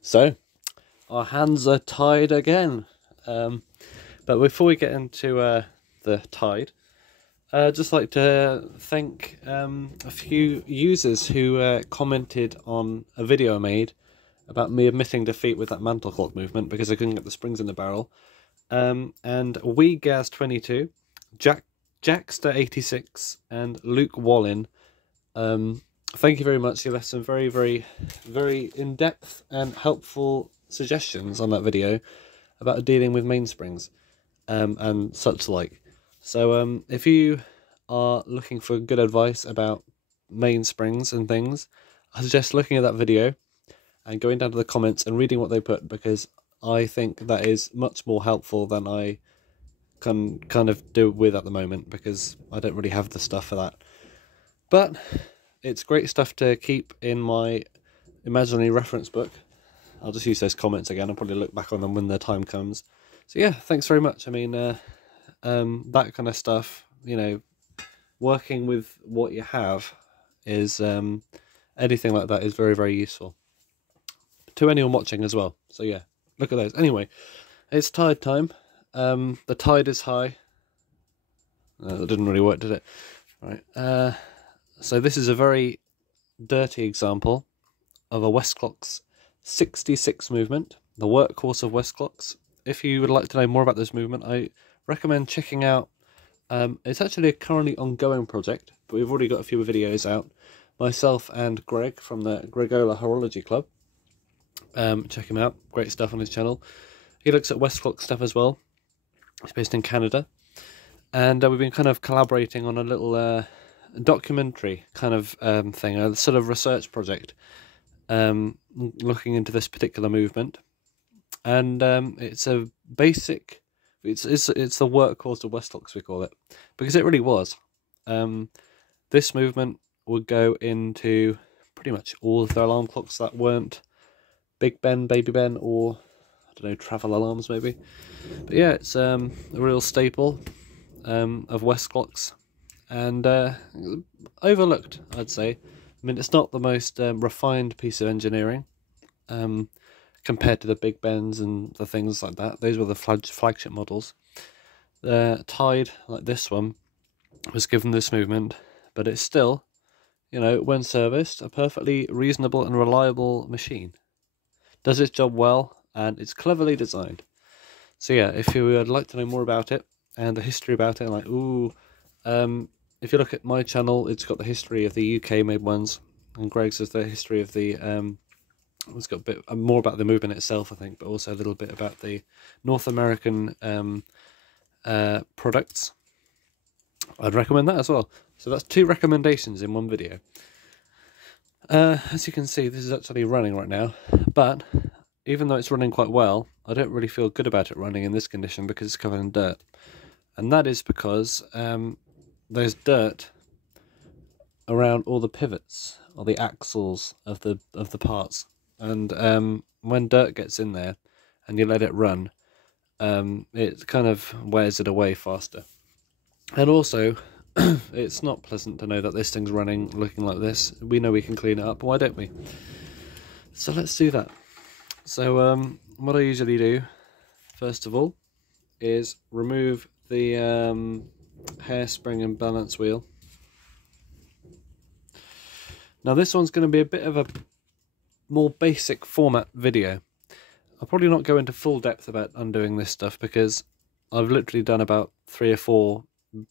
So, our hands are tied again. But before we get into the tide, I'd just like to thank a few users who commented on a video I made about me admitting defeat with that mantle clock movement because I couldn't get the springs in the barrel. And WeGaz22, Jackster86, and Luke Wallin. Thank you very much. You left some very, very, very in-depth and helpful suggestions on that video about dealing with mainsprings and such like. So if you are looking for good advice about mainsprings and things, I suggest looking at that video and going down to the comments and reading what they put, because I think that is much more helpful than I can kind of do with at the moment, because I don't really have the stuff for that. But it's great stuff to keep in my imaginary reference book. I'll just use those comments again. I'll probably look back on them when the time comes. So yeah, thanks very much. I mean, that kind of stuff, you know, working with what you have is, anything like that is very, very useful to anyone watching as well. So yeah, look at those. Anyway, it's tide time. The tide is high. That didn't really work, did it? Right. So this is a very dirty example of a Westclox 66 movement, the workhorse of Westclox. If you would like to know more about this movement, I recommend checking out, it's actually a currently ongoing project, but we've already got a few videos out. Myself and Greg from the Gregola Horology Club. Check him out, great stuff on his channel. He looks at Westclox stuff as well. He's based in Canada. And we've been kind of collaborating on a little documentary kind of thing, a sort of research project, looking into this particular movement. And it's a basic, it's the workhorse of Westclox, we call it, because it really was. This movement would go into pretty much all of the alarm clocks that weren't Big Ben, Baby Ben, or I don't know, travel alarms maybe. But yeah, it's a real staple of Westclox, and overlooked, I'd say. I mean, it's not the most refined piece of engineering compared to the Big Bens and the things like that. Those were the flagship models. The Tide, like this one, was given this movement, but it's still, you know, when serviced, a perfectly reasonable and reliable machine. Does its job well, and it's cleverly designed. So yeah, if you would like to know more about it and the history about it, like, if you look at my channel, it's got the history of the UK made ones, and Greg's is the history of the it's got a bit more about the movement itself, I think, but also a little bit about the North American products. I'd recommend that as well. So that's 2 recommendations in one video. As you can see, this is actually running right now, but even though it's running quite well, I don't really feel good about it running in this condition because it's covered in dirt. And that is because there's dirt around all the pivots or the axles of the parts. And when dirt gets in there and you let it run, it kind of wears it away faster. And also, it's not pleasant to know that this thing's running looking like this. We know we can clean it up, why don't we? So let's do that. So what I usually do, first of all, is remove the hairspring and balance wheel. Now this one's going to be a bit of a more basic format video. I'll probably not go into full depth about undoing this stuff because I've literally done about 3 or 4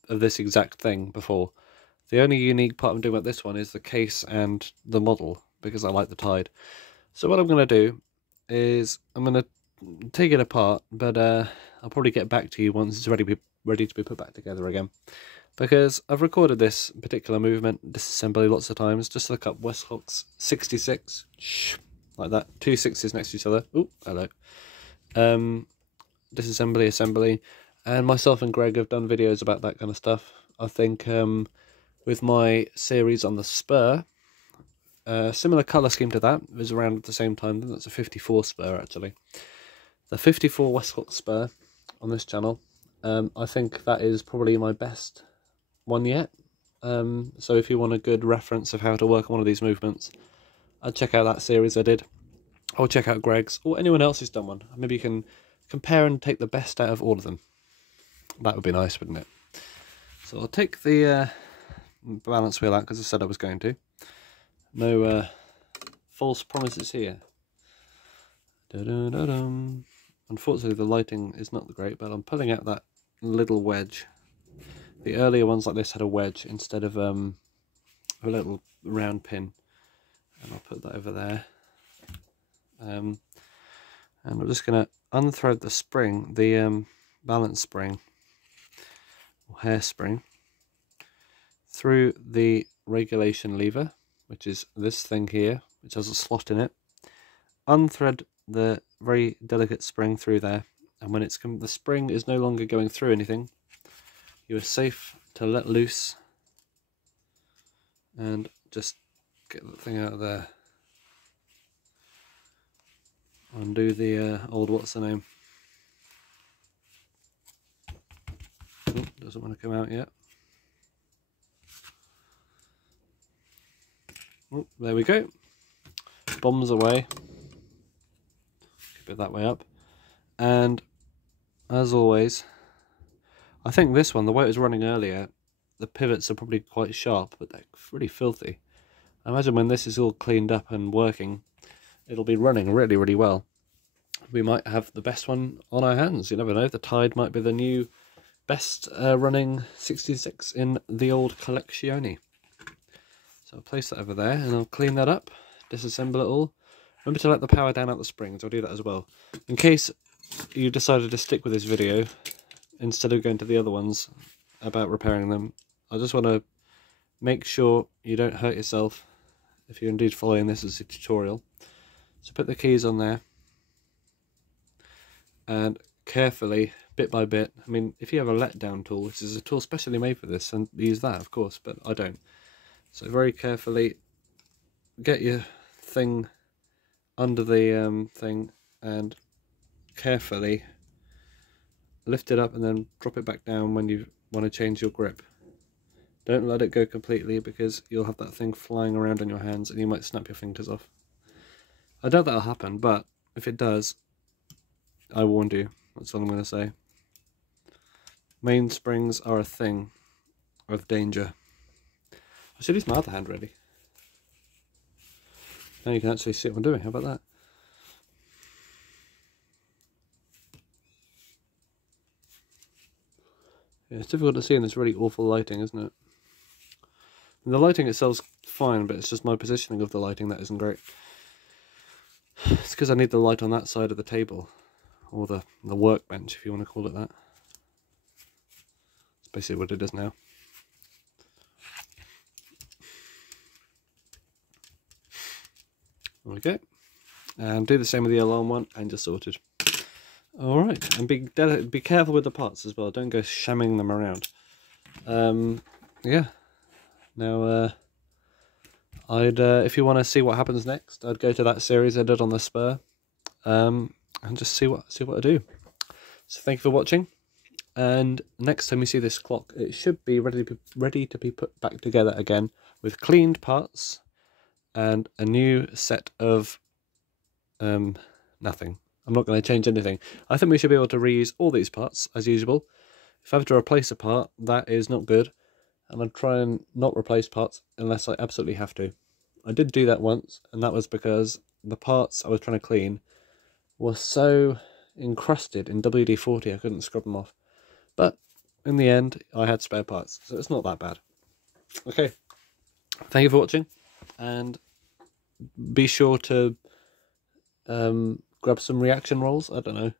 of this exact thing before. The only unique part I'm doing about this one is the case and the model, because I like the Tide. So what I'm going to do is I'm going to take it apart, but I'll probably get back to you once it's ready to be put back together again, because I've recorded this particular movement disassembly lots of times. Just look up Westclox 66, like that, 2 6s next to each other. Oh, hello. Disassembly, assembly. And myself and Greg have done videos about that kind of stuff. I think with my series on the spur, similar colour scheme to that, it was around at the same time. That's a 54 spur actually. The 54 Westclox spur on this channel, I think that is probably my best one yet. So if you want a good reference of how to work on one of these movements, I'd check out that series I did. or check out Greg's, or anyone else who's done one. Maybe you can compare and take the best out of all of them. That would be nice, wouldn't it? So I'll take the balance wheel out, because I said I was going to. No false promises here. Da-da-da-dum. Unfortunately, the lighting is not great, but I'm pulling out that little wedge. The earlier ones like this had a wedge instead of a little round pin, and I'll put that over there. And I'm just going to unthread the spring, the balance spring or hairspring, through the regulation lever, which is this thing here, which has a slot in it. Unthread the very delicate spring through there, and when the spring is no longer going through anything, you are safe to let loose and just get the thing out of there. Undo the old, what's the name? Doesn't want to come out yet. There we go. Bombs away. Keep it that way up. And as always, I think this one, the way it was running earlier, the pivots are probably quite sharp, but they're really filthy. I imagine when this is all cleaned up and working, it'll be running really, really well. We might have the best one on our hands. You never know. The Tide might be the new best running 66 in the old Collectione. So I'll place that over there, and I'll clean that up, disassemble it all. Remember to let the power down out the springs. I'll do that as well. In case you decided to stick with this video instead of going to the other ones about repairing them, I just want to make sure you don't hurt yourself if you're indeed following this as a tutorial. So put the keys on there, and carefully, bit by bit, I mean, if you have a letdown tool, which is a tool specially made for this, and use that, of course, but I don't. So very carefully get your thing under the thing, and carefully lift it up and then drop it back down when you want to change your grip. Don't let it go completely, because you'll have that thing flying around on your hands and you might snap your fingers off. I doubt that'll happen, but if it does, I warned you. That's all I'm going to say. Mainsprings are a thing of danger. I should use my other hand, really. Now you can actually see what I'm doing. How about that? Yeah, it's difficult to see in this really awful lighting, isn't it? And the lighting itself's fine, but it's just my positioning of the lighting that isn't great. It's because I need the light on that side of the table, or the workbench, if you want to call it that. That's basically what it is now. There we go. And do the same with the alarm one, and you're sorted. Alright, and be careful with the parts as well, don't go shamming them around. Yeah. Now, if you want to see what happens next, I'd go to that series I did on the spur, and just see what I do. So thank you for watching, and next time you see this clock, it should be ready to be put back together again with cleaned parts and a new set of nothing. I'm not going to change anything. I think we should be able to reuse all these parts as usual. If I have to replace a part, that is not good, and I'd try and not replace parts unless I absolutely have to. I did do that once, and that was because the parts I was trying to clean were so encrusted in WD-40 I couldn't scrub them off. But in the end, I had spare parts, so it's not that bad. Okay, thank you for watching, and be sure to grab some reaction rolls. I don't know.